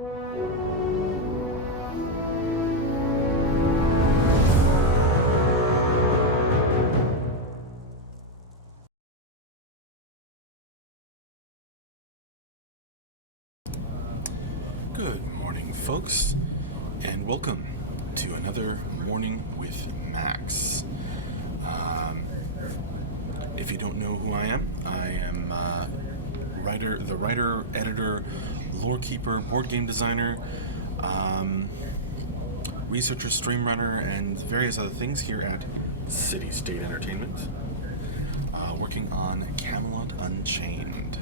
Good morning, folks, and welcome to another Morning with Max. If you don't know who I am the writer, editor, lore keeper, board game designer, researcher, stream runner, and various other things here at City State Entertainment, working on Camelot Unchained.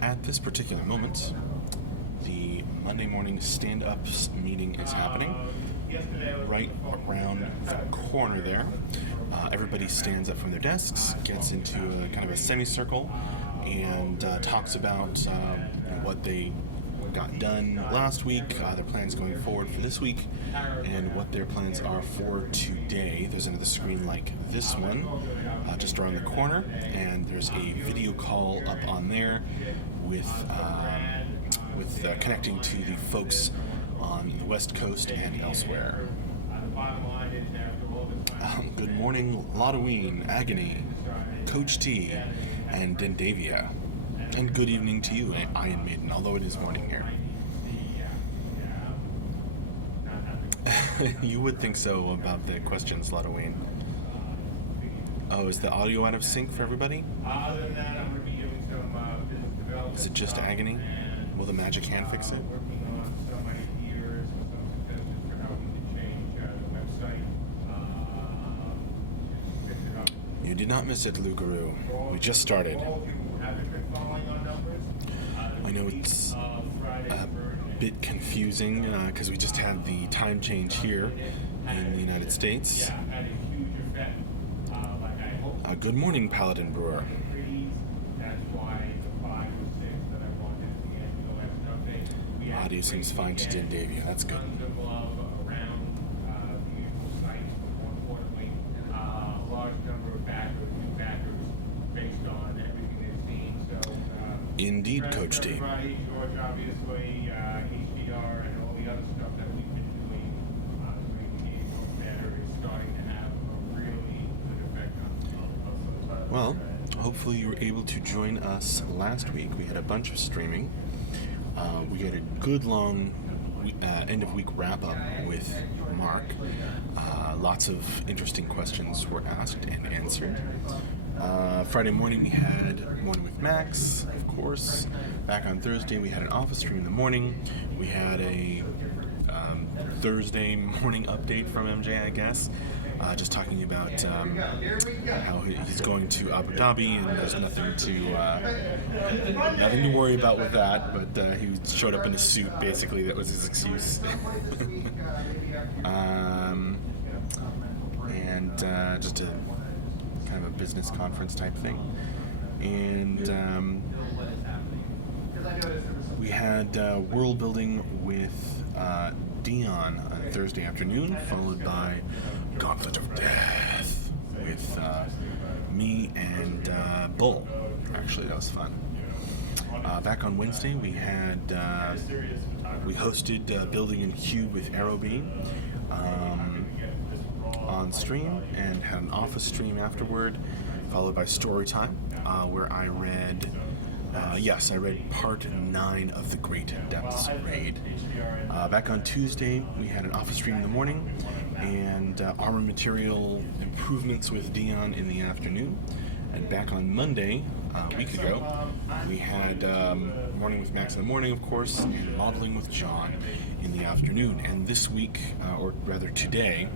At this particular moment, the Monday morning stand-ups meeting is happening right around the corner there. Everybody stands up from their desks, gets into a kind of a semicircle, and talks about what they got done last week, their plans going forward for this week, and what their plans are for today. There's another screen like this one just around the corner, and there's a video call up on there with connecting to the folks on the West Coast and elsewhere. Good morning, Lotoween, Agony, Coach T, and Dendavia. And good evening to you, Iron Maiden, although it is morning here. You would think so about the questions, Lotoween. Oh, is the audio out of sync for everybody? Is it just Agony? Will the magic hand fix it? You did not miss it, Lugaroo. We just started. I know it's a bit confusing because we just had the time change here in the United States. Good morning, Paladin Brewer. Audio seems fine to Dendavia. That's good. Indeed, Coach D. Well, hopefully you were able to join us last week. We had a bunch of streaming. We had a good long end-of-week wrap-up with Mark. Lots of interesting questions were asked and answered. Friday morning we had Morning with Max, of course. Back on Thursday we had an office stream in the morning. We had a Thursday morning update from MJ, I guess. Just talking about how he's going to Abu Dhabi and there's nothing to worry about with that, but he showed up in a suit, basically. That was his excuse. And just a kind of a business conference type thing. And we had world building with Dion on Thursday afternoon, followed by Gauntlet of Death with me and Bull. Actually, that was fun. Back on Wednesday, we hosted Building in Cube with Aerobee on stream, and had an office stream afterward, followed by story time, where I read part 9 of the Great Depths Raid. Back on Tuesday, we had an office stream in the morning, and armor material improvements with Dion in the afternoon. And back on Monday, a week ago, we had Morning with Max in the morning, of course, and modeling with John in the afternoon. And this week, or rather today,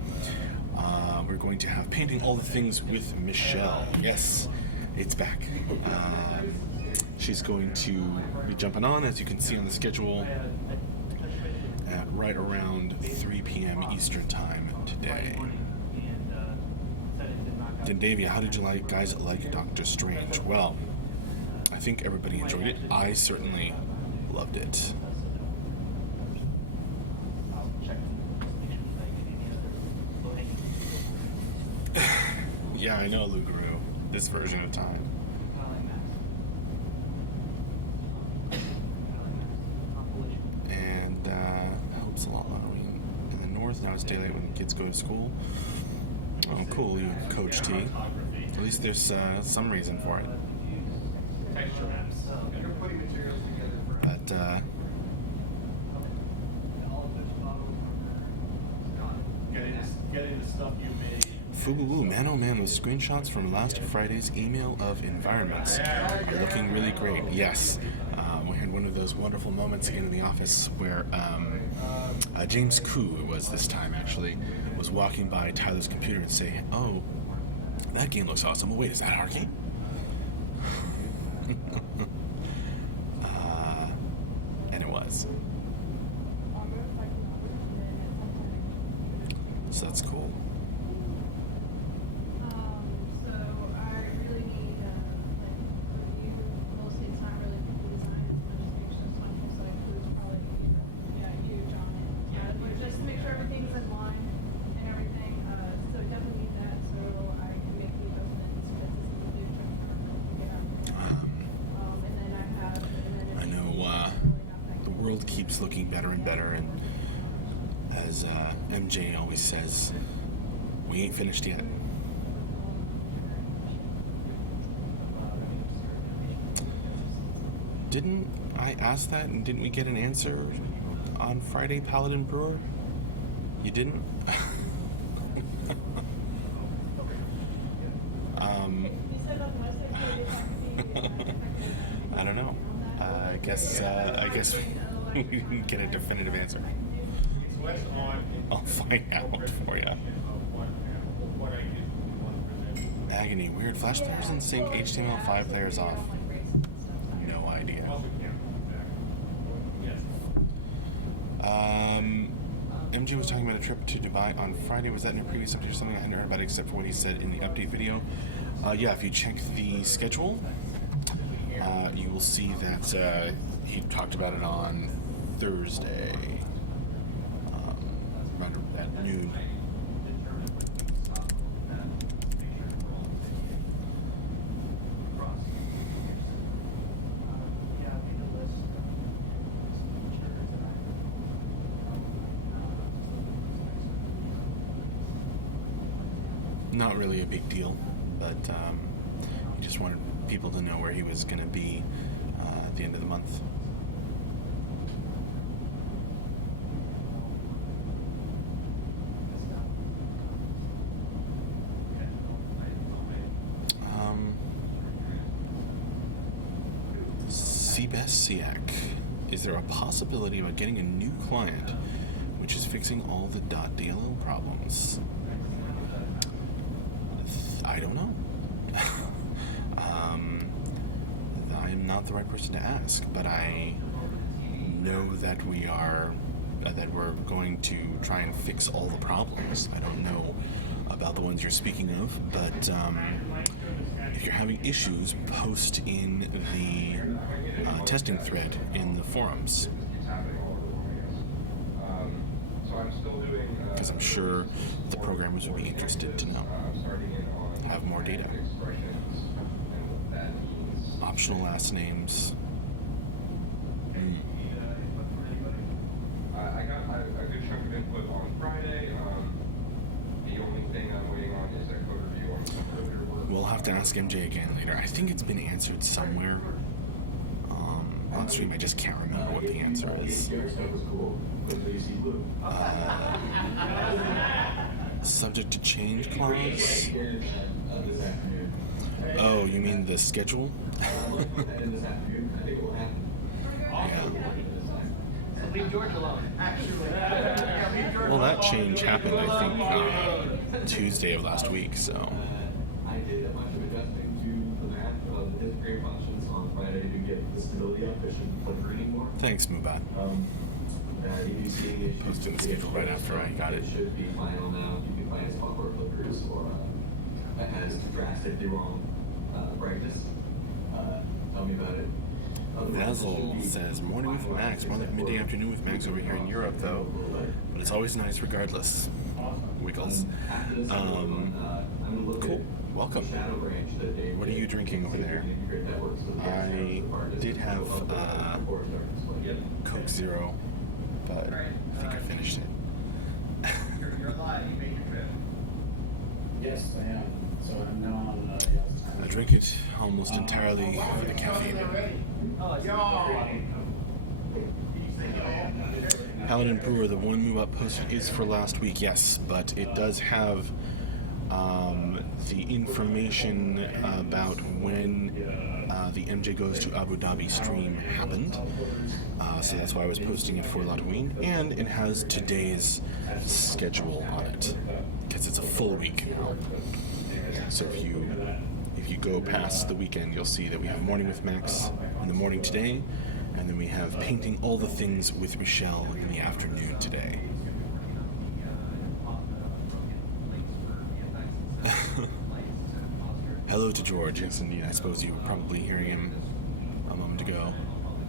we're going to have Painting All the Things with Michelle. Yes, it's back. She's going to be jumping on, as you can see on the schedule, at right around 3 p.m. Eastern Time today. Dendavia, how did you guys like Doctor Strange? Well, I think everybody enjoyed it. I certainly loved it. Yeah, I know, Lugaroo. This version of time. stay late when the kids go to school. Oh, cool, you coach T. At least there's some reason for it. But, Fubu, man oh man, those screenshots from last Friday's email of environments are looking really great. Yes, we had one of those wonderful moments again in the office where James Koo was this time actually, was walking by Tyler's computer and say, "Oh, that game looks awesome. Oh wait, is that our game?" And it was. So that's cool. Keeps looking better and better, and as MJ always says, we ain't finished yet. Didn't I ask that, and didn't we get an answer on Friday, Paladin Brewer? You didn't? I don't know. I guess we didn't get a definitive answer. I'll find out for you. Agony. Weird. Flash players in sync. HTML5 players off. No idea. MJ was talking about a trip to Dubai on Friday. Was that in a previous update or something? I hadn't heard about it except for what he said in the update video. Yeah, if you check the schedule, you will see that he talked about it on Thursday, right at noon. Not really a big deal, but he just wanted people to know where he was going to be at the end of the month. Sebastiak, is there a possibility of getting a new client which is fixing all the .dll problems? I don't know. I'm not the right person to ask, but I know that we're going to try and fix all the problems. I don't know about the ones you're speaking of, but if you're having issues, post in the testing thread in the forums. Because I'm sure the programmers would be interested to know. Have more data. Optional last names. I got a good chunk of input on Friday. The only thing I'm waiting on is that code review on some earlier work. We'll have to ask MJ again later. I think it's been answered somewhere on stream. I just can't remember what the answer is. Subject to change clause? Oh, you mean the schedule? Yeah. Well, that change happened, I think, Tuesday of last week, so. I did a bunch of adjusting to the map of the disagree functions on Friday to get the stability up. There shouldn't click anymore. Thanks, Mubad. Posted the schedule right after I got it. It should be final now. You can find software flippers or that has drastically wrong brightness. Tell me about it. Basil says, morning with Max, more like midday afternoon with Max over here in Europe, though. But it's always nice regardless. Wiggles. Cool. Welcome. What are you drinking over there? I did have Coke Zero, but I think I finished it. Yes, I am. So I'm now on y'all's time. I drink it almost entirely for the caffeine. Paladin Brewer, the one move up posted is for last week, yes, but it does have the information about when the MJ Goes to Abu Dhabi stream happened. So that's why I was posting it for Halloween, and it has today's schedule on it because it's a full week now. So if you go past the weekend, you'll see that we have Morning with Max in the morning today, and then we have Painting All the Things with Michelle in the afternoon today. Hello to George. Yes, indeed. I suppose you were probably hearing him a moment ago.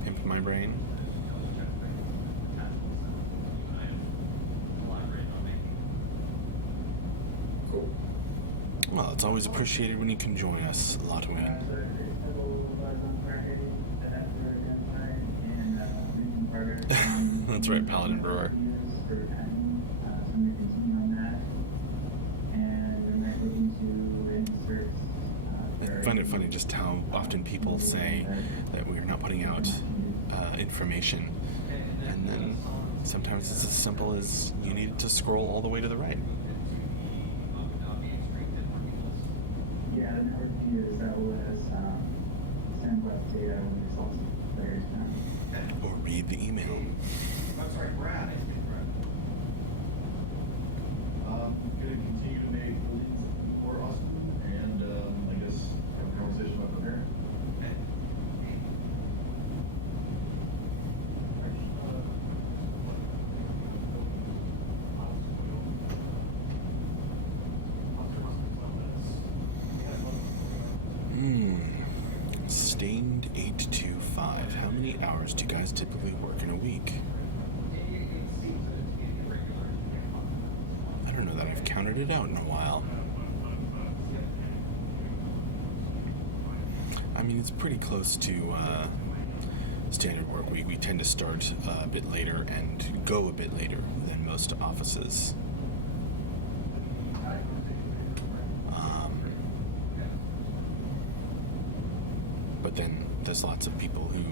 Him from my brain. Cool. Well, it's always appreciated when you can join us, Lotween. That's right, Paladin Brewer. I find it funny just how often people say that we're not putting out information, and then sometimes it's as simple as you need to scroll all the way to the right. Yeah, the network view is that was send web data when results of players now. Or read the email. I'm sorry, Brad. Gonna continue to make leads for Austin, and I guess have a conversation about the parent. Stained 825. How many hours do you guys typically work in a week? I don't know that I've counted it out in a while. I mean, it's pretty close to standard work week. We tend to start a bit later and go a bit later than most offices. But then there's lots of people who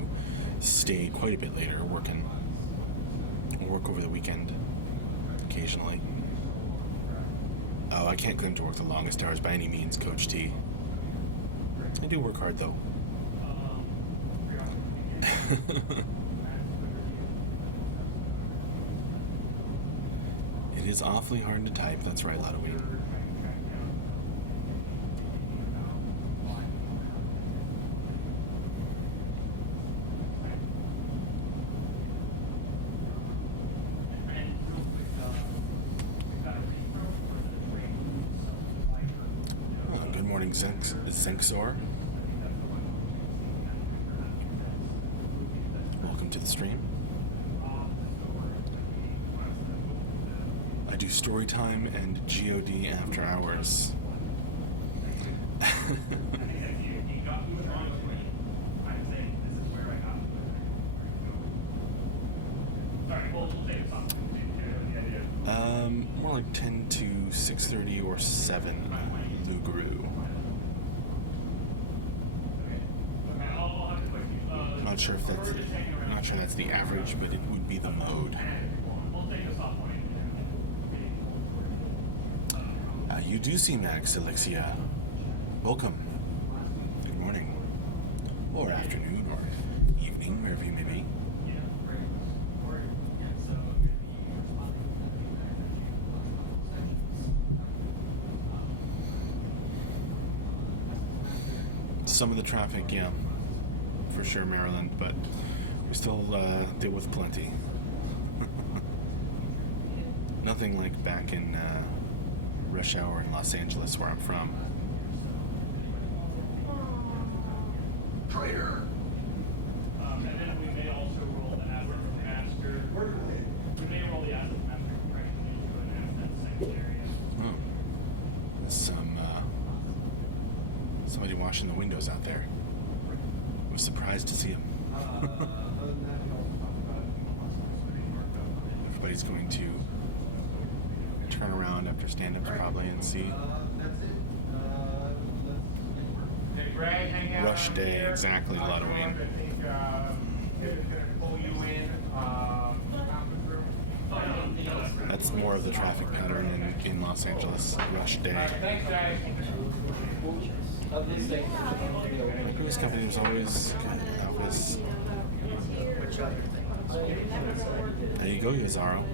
stay quite a bit later, work over the weekend occasionally. Oh, I can't claim to work the longest hours by any means, Coach T. I do work hard, though. It is awfully hard to type. That's right, Lotween. Good morning, Zenxor. Welcome to the stream. I do story time and GOD after hours. More like 10 to 6:30 or 7 Lugaru. Not sure that's the average, but it would be the mode. You do see Max, Alexia. Welcome. Good morning. Or afternoon, or evening, wherever you may be. Some of the traffic, yeah, for sure, Maryland, but we still deal with plenty. Nothing like back in rush hour in Los Angeles, where I'm from. Traitor! And then we may also roll the Asset Master. We may roll the Asset Master right into an asset secondary. Oh. There's somebody washing the windows out there. I was surprised to see him. Everybody's going to turn around after stand-ups probably and see. Hey, Greg, hang out Rush on day, here. exactly, George, Halloween. I think Kip is gonna pull you in, conference room. That's more of the traffic pattern in Los Angeles. Rush day. Thanks, guys. My previous company was always office. There you go, Yazaro.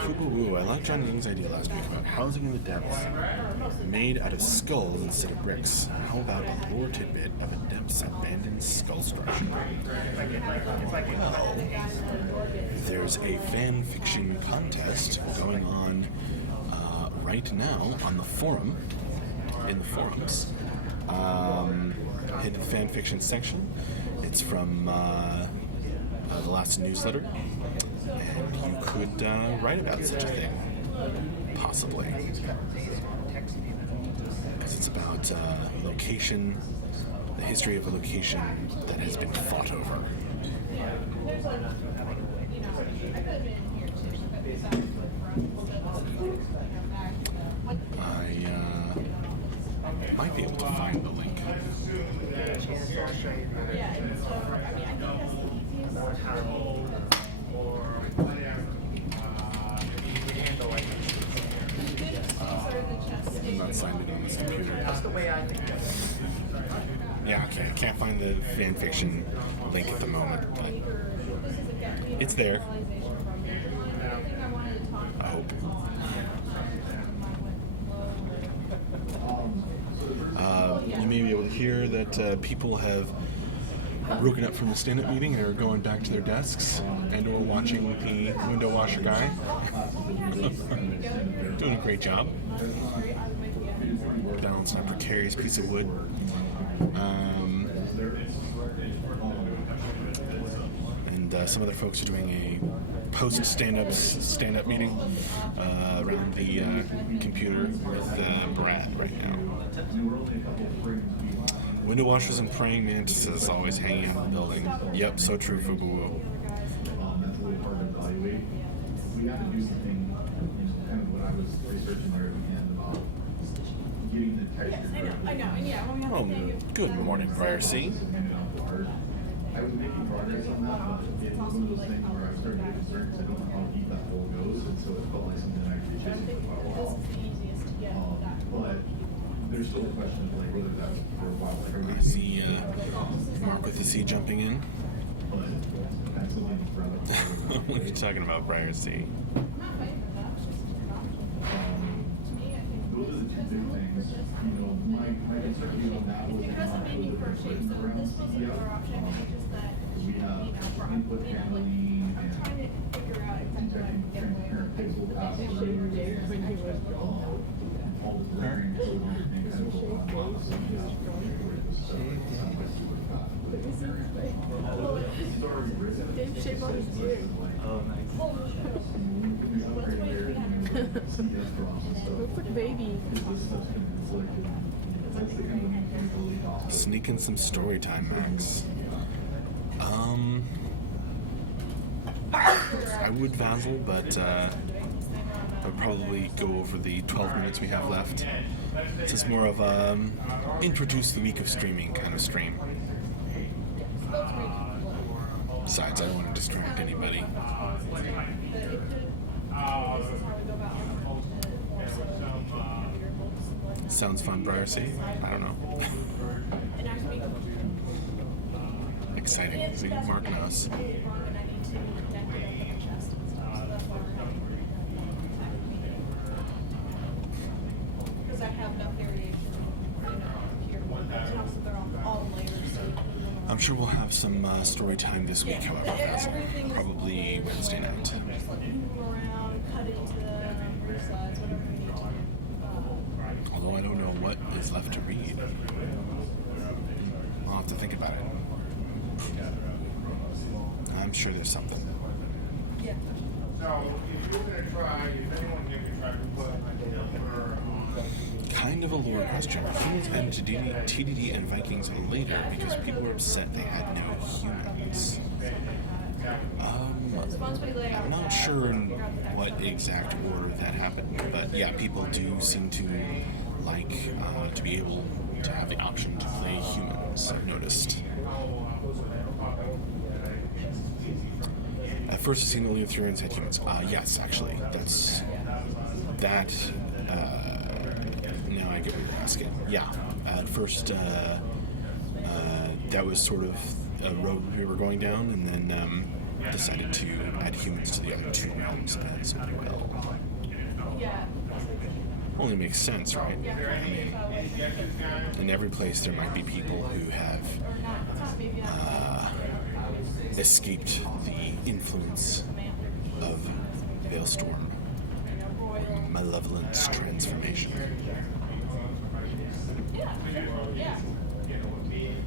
Fubu, I liked John Ying's idea last week about housing in the depths made out of skulls instead of bricks. How about a lore tidbit of a depths abandoned skull structure? Well, there's a fan fiction contest going on right now on the forum, in the forums. Hidden fan fiction section. It's from the last newsletter, and you could write about such a thing, possibly, because it's about location, the history of a location that has been fought over. I might be able to find the link. I'm not signed in on this computer. That's the way I think of it. Yeah, okay. I can't find the fan fiction link at the moment, but it's there. I hope. You may be able to hear that people have broken up from the stand-up meeting and are going back to their desks and or watching the window washer guy. Doing a great job. Balancing a precarious piece of wood. And some other folks are doing a post stand-up meeting around the computer with Brad right now. Window washers and praying mantises always hanging out in the building. Yep, so true, Fubu. That's a little hard to evaluate. We got to do something, kind of what I was researching there at the end about getting the texture. I know, and yeah, when we have Oh, a thing, good morning, Briar C. I was making progress on that, but it was one of those things where I started to get concerned because I don't know how deep that hole goes, and so it felt like something I actually I chasing think for quite a this while. is the easiest to get that. But there's still a question of like whether that's for a while. Like, are we I see Mark with the C jumping in. But that's something that's brought up. What are you talking about, Briar C? I'm not fighting for that, it's just to me, I think Those are the two big things. You know, my concern on that was because it made me crochet, so this was another option, it's just that, we have input handling I'm trying to figure out exactly what I can get away transparent pixel with. pass-through. All the blurring, so everything kind of go on lots of so it sounds like you would have it's already written. Dave shaved on his beard. Oh, nice. Looks like a baby. Sneak in some story time, Max. I would Vazzle, but I'd probably go over the 12 minutes we have left. This is more of a introduce the week of streaming kind of stream. Besides, I don't want to distract anybody. Sounds fun, Briar C. I don't know. Exciting. See, Mark knows. Because I have enough variation, here, and also they're on all layers, so. I'm sure we'll have some story time this week, however, that's Everything is probably Wednesday night. Just like move around, cut it into the rear sides, whatever we need to. Although I don't know what is left to read. I'll have to think about it. I'm sure there's something. Yeah. So, if you're gonna try, if anyone here can try to put a number on. Kind of a lore question. Humans added to TDD and Vikings later because people were upset they had no humans. I'm not sure in what exact order that happened, but yeah, people do seem to like to be able to have the option to play humans, I've noticed. At first, it seemed only the Thurians had humans. Yes, actually, that. Now I get what you're asking. Yeah, at first, that was sort of a road we were going down, and then decided to add humans to the other two realms as well. Yeah. Only makes sense, right? I mean, in every place there might be people who have escaped the influence of Veilstorm, Malevolence transformation.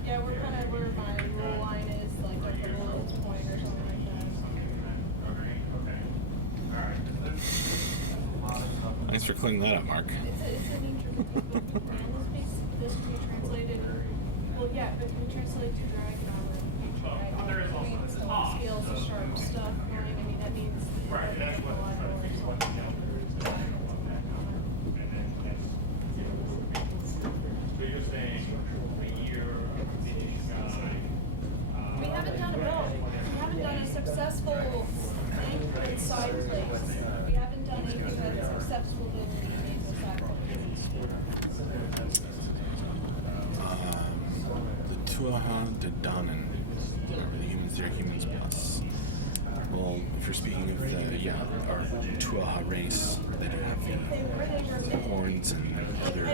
Yeah, we're kind of where my rule line is, like at the lowest point or something like that. Thanks for cleaning that up, Mark. It's an intricate book. And this can be translated, well, yeah, but it can be translated to dragon armor. Dragon armor, scales, and sharp stuff. I mean, that means that there's a lot more We haven't done a build. We haven't done a successful banquet side place. We haven't done anything that's successful build in the banquet side place. The Tuatha De Danann, whatever the humans, they're humans plus. Well, if you're speaking of the, our Tuatha race, they do have the horns and other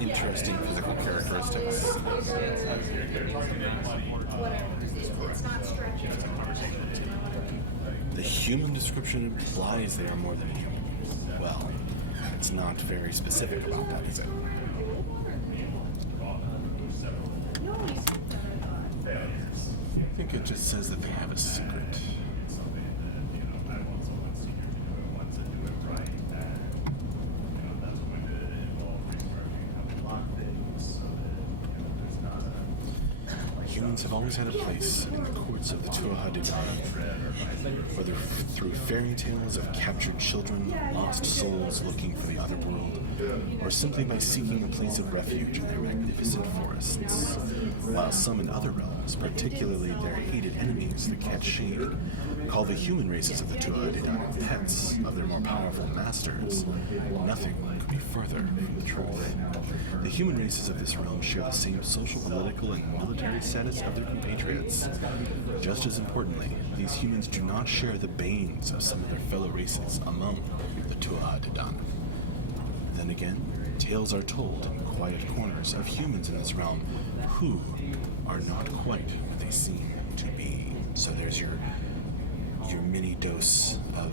interesting physical characteristics. It's not stretching. The human description implies they are more than human. Well, it's not very specific about that, is it? I think it just says that they have a secret. Humans have always had a place in the courts of the Tuatha De Danann, whether through fairy tales of captured children, lost souls looking for the other world, or simply by seeking a place of refuge in their magnificent forests. While some in other realms, particularly their hated enemies, the Cat Shade, call the human races of the Tuatha De Danann pets of their more powerful masters, nothing could be further from the truth. The human races of this realm share the same social, political, and military status of their compatriots. Just as importantly, these humans do not share the banes of some of their fellow races among the Tuatha De Danann. Then again, tales are told in quiet corners of humans in this realm who are not quite what they seem to be. So there's your mini dose of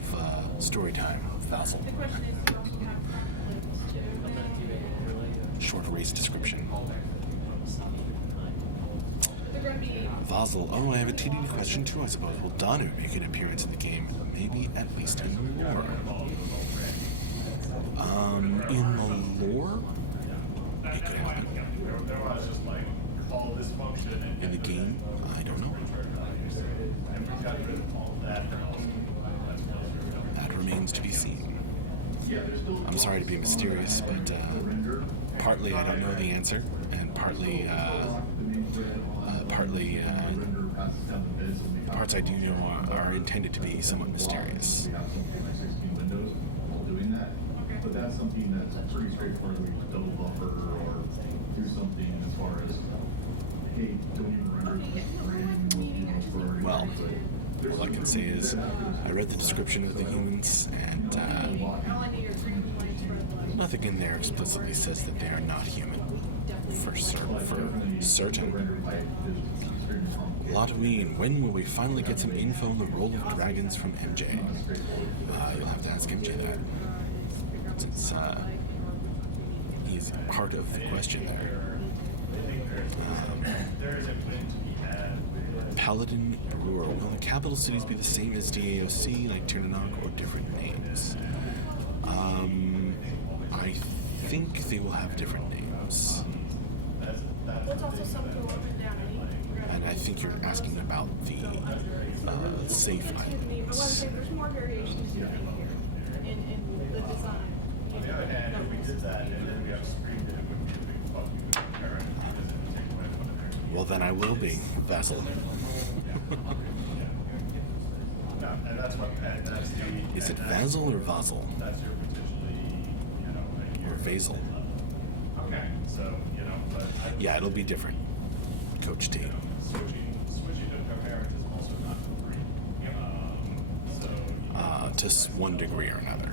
story time, Vassal. The question is, you also have Short race description. they're going to be Vassal, I have a TD question too, I suppose. Will Danu make an appearance in the game? Maybe at least in the lore. In the lore? It could happen. In the game? I don't know. That remains to be seen. I'm sorry to be mysterious, but partly I don't know the answer, and partly parts I do know are intended to be somewhat mysterious. But that's something that's pretty straightforward. We double buffer or do something as far as, hey, don't even render. Well, all I can say is I read the description of the humans, and nothing in there explicitly says that they are not human. For certain. Lotween, when will we finally get some info on the role of dragons from MJ? You'll have to ask MJ that. Since he's part of the question there. Paladin Brewer. Will the capital cities be the same as DAOC, like Tirnanog, or different names? I think they will have different names. There's also some to open down And I think you're asking about the safe I want to items. say there's more variations to be here in the design. On the other hand, if we did that and then we have screened it, it would be a big fuck you to the parent because it would take away from the Well, then I will be, Vassal. No, and that's what, and that's the. Is it and that's- Vassal or Vassal? That's your potentially, a year. Or Vasil? Okay, so, but. Yeah, it'll be different. Coach T. Switching to coherent is also not free. So. To one degree or another.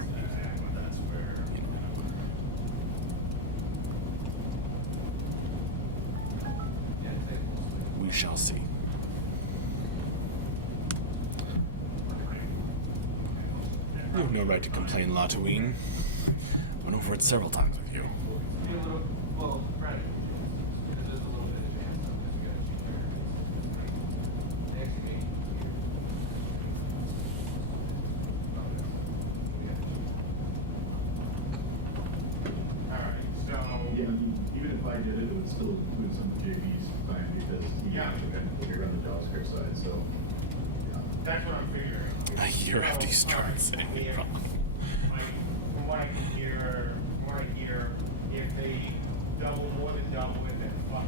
That's where, We shall see. You have no right to complain, Latouine. Went over it several times with you. Well, right. Just a little bit advanced. Next meeting. Alright, so. Yeah, I mean, even if I did it, it would still include some of JV's time because he Yeah. figure on the JavaScript side, so. That's what I'm figuring. A year after you started saying it wrong. Like, from what I can hear, if they double, more than double it, then fuck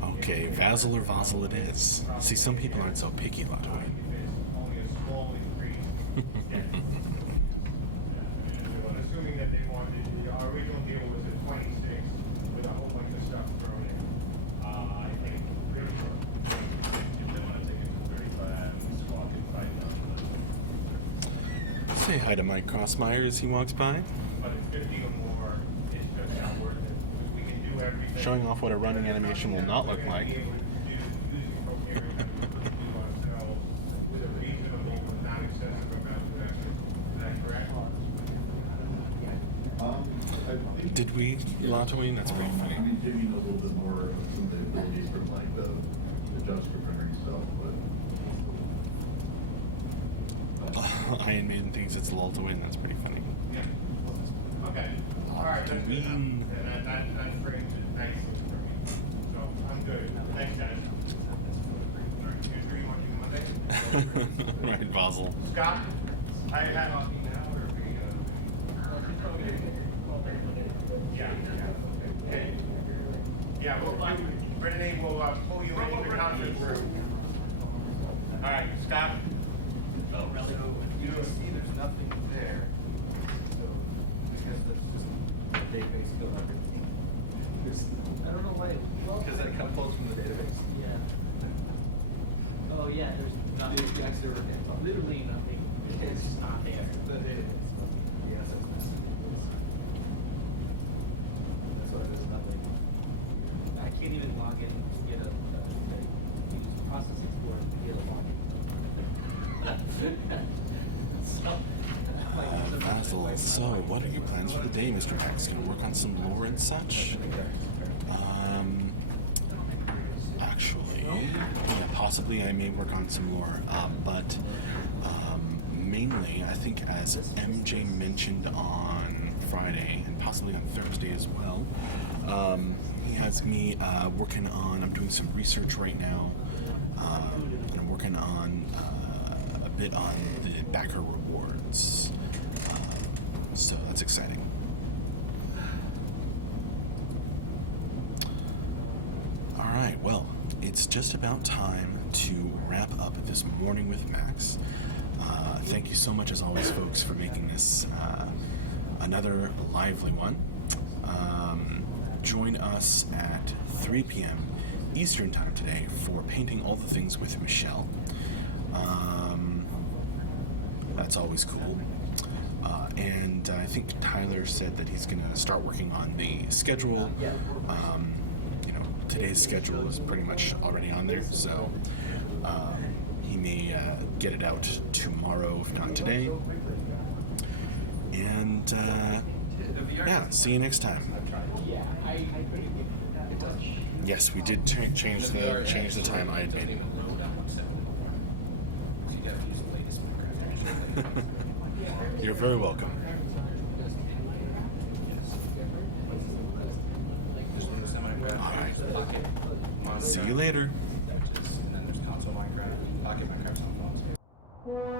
them. Okay, Vassal or Vassal it is. See, some people aren't so picky, Latouine. Only a small increase. Assuming that they wanted, our original deal was at 26 with a whole bunch of stuff thrown in. I think pretty sure. If they want to take it to 35, swap it right now. Say hi to Mike Crossmeyer as he walks by, But at 50 or more, it's just not worth it. We can do everything. showing off what a running animation will not look like. We're gonna be able to do coherent ourselves with a reasonable, non-excessive amount of effort. Is that correct? I think. Did we, Latouine? That's pretty funny. I mean, Jimmy knows a little bit more of some of the abilities from like the JavaScript rendering stuff, but. Iron Maiden thinks it's lull to win. That's pretty funny. Yeah. Okay. All right. That's good. Ween. And that frames it nicely for me. So I'm good. Thanks, guys. All right. Tuesday, you want to do Monday? Right, Vassal. Scott? I have. Yeah. Okay. Yeah, well, Renee will pull you into the conference room. All right, Scott? Oh, really? So you don't see there's nothing there. So I guess that's just the database still under. I don't know why. Because that comes pulls from the database. Yeah. Oh yeah, there's nothing. Literally nothing. It's just not there. The database. Yes, that's why there's nothing. I can't even log in to get a use Process Explorer to get a login. Vassal, so what are your plans for the day, Mr. Max? Gonna work on some lore and such? Actually, yeah, possibly I may work on some lore, but mainly, I think as MJ mentioned on Friday, and possibly on Thursday as well, he has me working on, I'm doing some research right now, and I'm working on a bit on the backer rewards. So that's exciting. Alright, well, it's just about time to wrap up this morning with Max. Thank you so much, as always, folks, for making this another lively one. Join us at 3 p.m. Eastern Time today for Painting All the Things with Michelle. That's always cool. And I think Tyler said that he's going to start working on the schedule. Today's schedule is pretty much already on there, so he may get it out tomorrow, if not today. And yeah, see you next time. Yes, we did change the time I had made. You're very welcome. All right. See you later. pocket, my car's not lost.